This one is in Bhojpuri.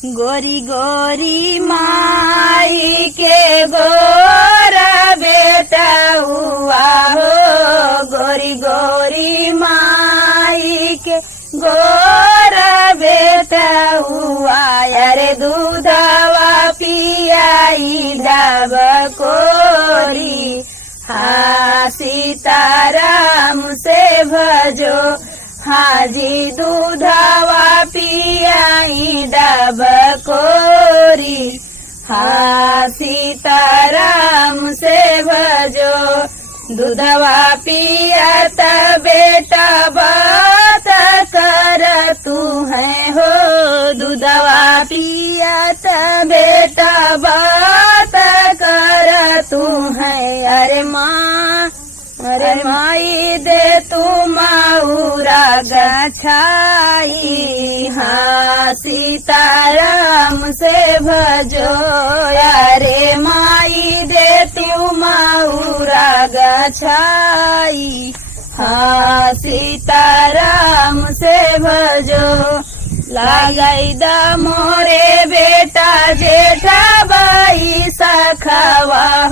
गोरी गोरी माई के गोरा बेटा हुआ हो, गोरी गोरी माई के गोरा बेटा हुआ। अरे दूधवा पियाई दब कोरी, हाँ सीताराम से भजो, हाँ जी दूधवा पियाई दब कोरी, हाँ सीताराम से भजो। दूधवा पियात बेटा बात कर तू है हो, दूधवा पियात बेटा बात कर तू है। अरे माँ अरे माई दे तू माऊरा गछाई, हाँ सीताराम से भजो। अरे माई दे तू माऊरा गछाई, हाँ सीताराम से भजो। लगाई द मोरे बेटा जेठा बाई सखवा।